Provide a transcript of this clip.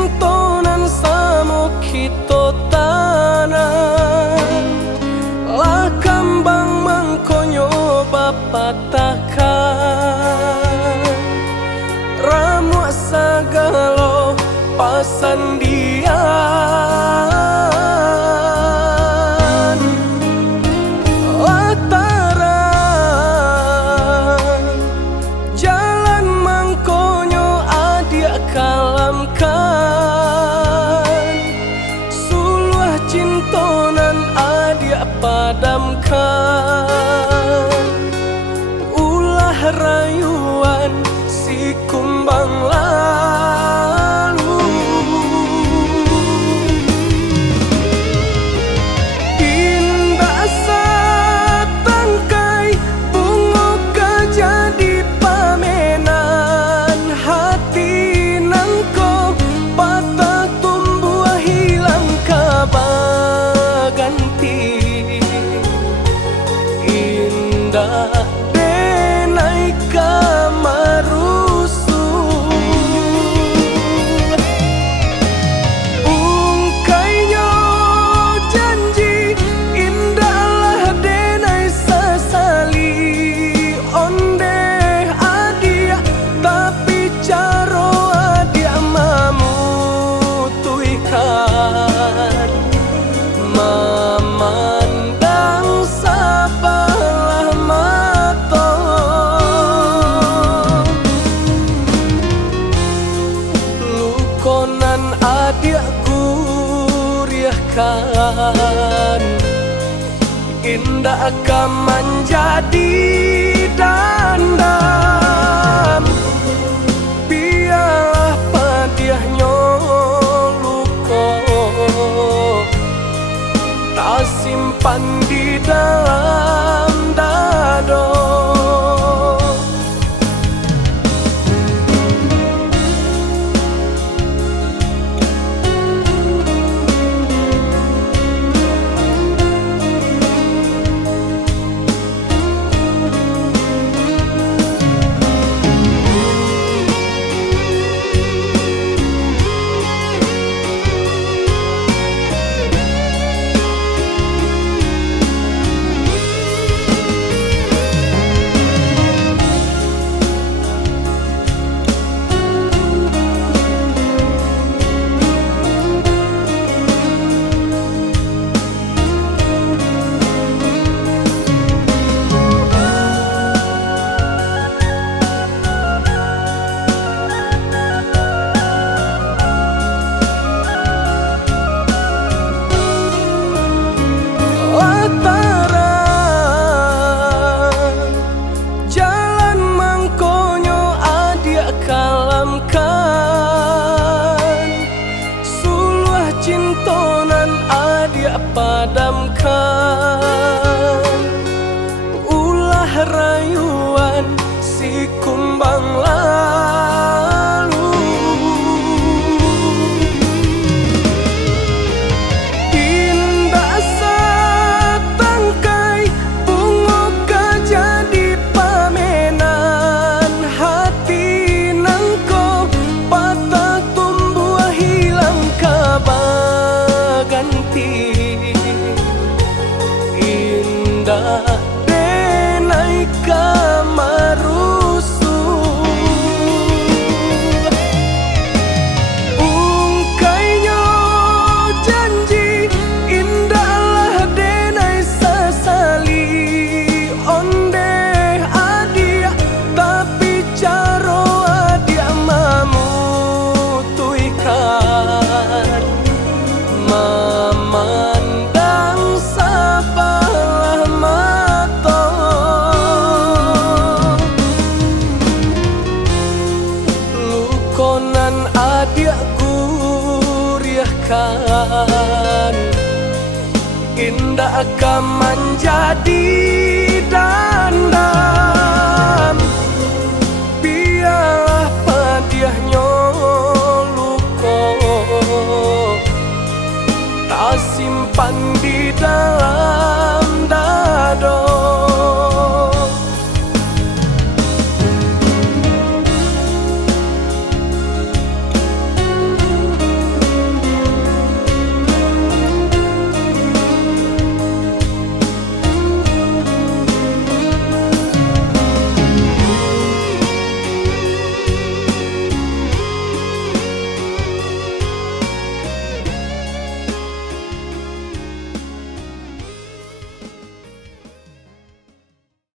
cintonan samo kito tanah lah kambang mangkonyo bapatakan ramu sagalo pasandian lataran jalan mangkonyo adia kalamkan suluh cintonan adia padamkan ulah rayuan si kumbang lalu indah satangkai bunga kejadi pamenan hati nangko patah tumbuh hilang kabaganti indah denai kamarusu ungkainya janji indahlah denai sesali onde adia tapi caro adia mamutuikan memandang sabalah mata lukonan adia guriahkan indah akan menjadi dandam biarlah padiahnya luko tak simpan di dalam dado lataran jalan mangkonyo adia kalamkan suluh cintonan adia padamkan ulah rayuan si kumbang lalu indah satangkai bunga kejadi pamenan hati nangko patah tumbuh hilang kabaganti indah denai kamarusu ungkainya janji indahlah denai sesali onde adia tapi caro adia mamutuikan memandang sabalah mata lukonan adia guriahkan indah akan menjadi dandam biarlah padiahnya luko tak simpan di dalam